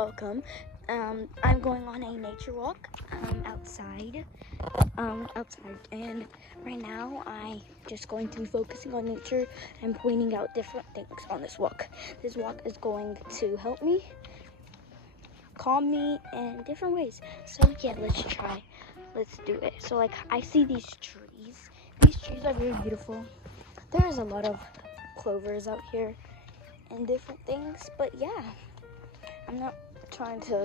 welcome. I'm going on a nature walk outside, and right now I'm just going to be focusing on nature and pointing out different things on this walk. This walk is going to help me, calm me in different ways. So yeah, let's do it. So like I see these trees. These trees are very beautiful. There is a lot of clovers out here and different things, but yeah, I'm not trying to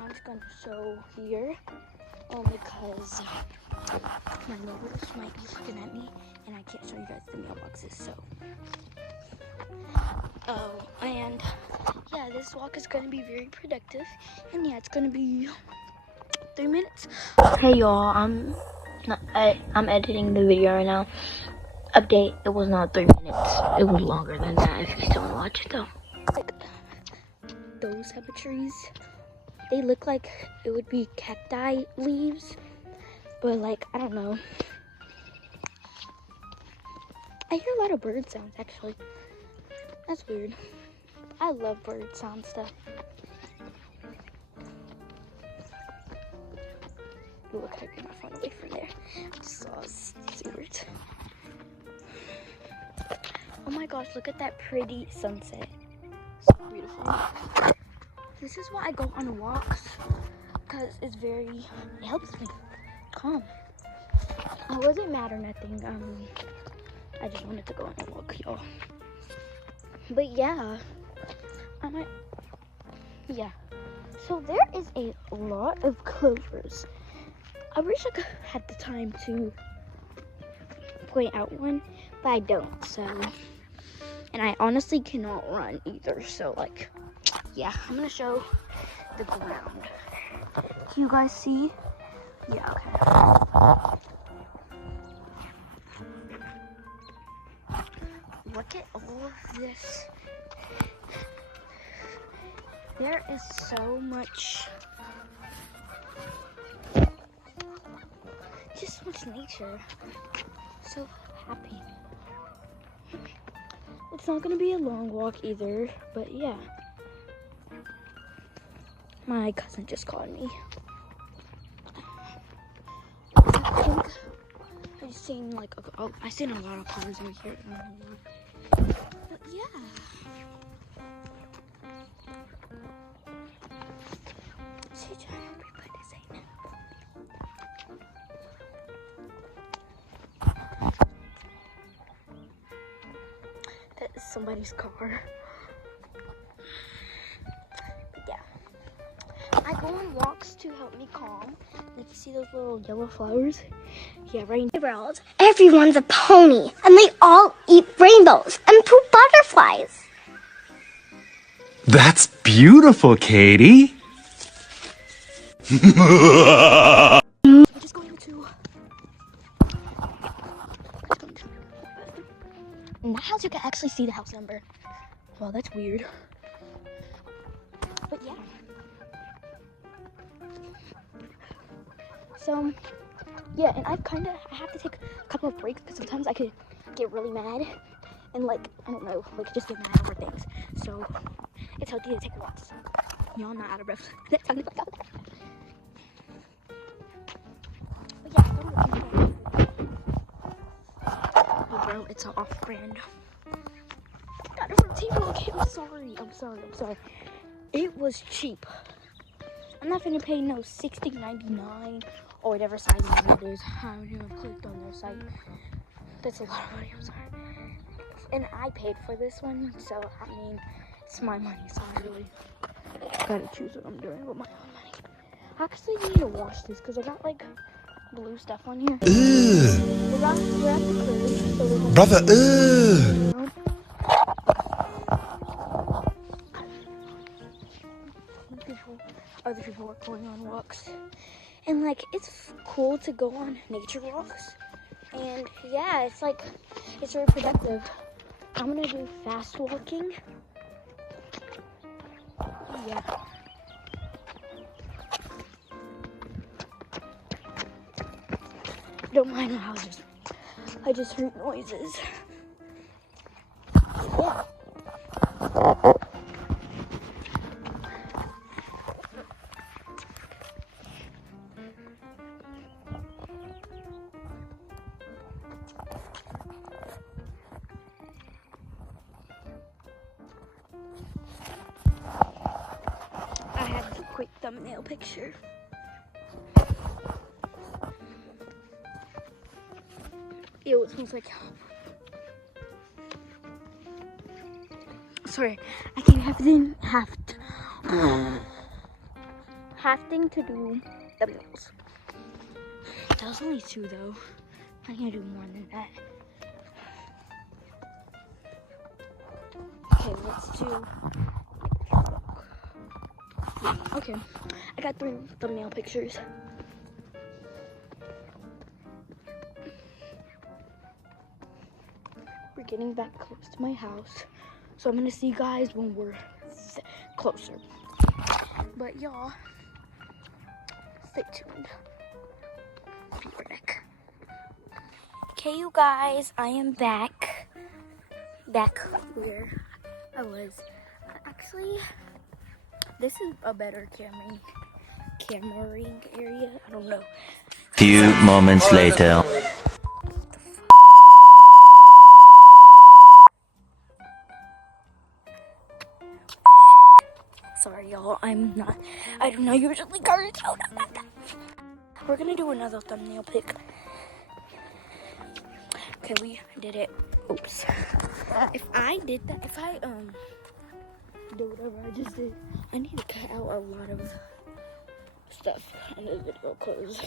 I'm just gonna show here because my neighbors might be looking at me and I can't show you guys the mailboxes. So and yeah, this walk is gonna be very productive, and yeah, it's gonna be 3 minutes. Hey y'all, I'm editing the video right now. Update, it was not 3 minutes. It was longer than that if you still want to watch it though. Like those type of trees, they look like it would be cacti leaves, but like, I don't know. I hear a lot of bird sounds actually. That's weird. I love bird sound stuff. Look, I get my phone away from there. I just saw a secret. Oh my gosh, look at that pretty sunset. So beautiful. This is why I go on walks, because it helps me calm. I wasn't mad or nothing. I just wanted to go on a walk, y'all. But yeah, so there is a lot of clovers. I wish I had the time to point out one, but I don't, so. And I honestly cannot run either, so like, yeah, I'm gonna show the ground. Do you guys see? Yeah, okay. Look at all of this. There is so much, just so much nature. So happy. It's not gonna be a long walk either, but yeah. My cousin just called me. I think I've seen I've seen a lot of cars over here. But yeah. That is somebody's car. But yeah, I go on walks to help me calm. Like, you see those little yellow flowers? Yeah, right in World, everyone's a pony, and they all eat rainbows and poop butterflies. That's beautiful, Katie. I'm just going to in that house you can actually see the house number. Well, that's weird. But yeah. So yeah, and I have to take a couple of breaks because sometimes I could get really mad and I don't know, just get mad over things. So it's healthy to take walks. Y'all not out of breath. Next time, but yeah, oh bro, it's an off-brand. Got a table. Okay, I'm sorry. It was cheap. I'm not gonna pay no $60.99 or whatever size it is. I haven't even clicked on their site. That's a lot of money, I'm sorry. And I paid for this one, so I mean, it's my money, so I really gotta choose what I'm doing with my own money. I actually need to wash this because I got blue stuff on here. We're at the crib, so we're Brother, Other people are going on walks, and it's cool to go on nature walks, and yeah, it's very productive. I'm gonna do fast walking. Yeah. Don't mind the houses. I just heard noises. Yeah. quick thumbnail picture. Ew, it smells like. Sorry, I keep having to do thumbnails. That was only 2 though. I'm gonna do more than that. Okay, let's do. Okay, I got 3 thumbnail pictures. We're getting back close to my house, so I'm gonna see you guys when we're closer. But y'all, stay tuned. Be right back. Okay, you guys, I am back where I was. Actually, this is a better cameraing area. I don't know. Few moments later. Sorry, y'all. I do not usually curse out. We're gonna do another thumbnail pic. Okay, we did it. Oops. If I do whatever I just did, I need to cut out a lot of stuff in the video, cause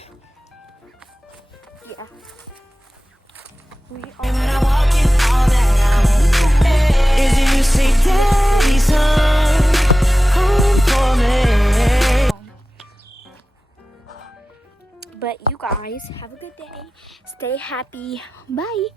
yeah. We But you guys have a good day. Stay happy. Bye.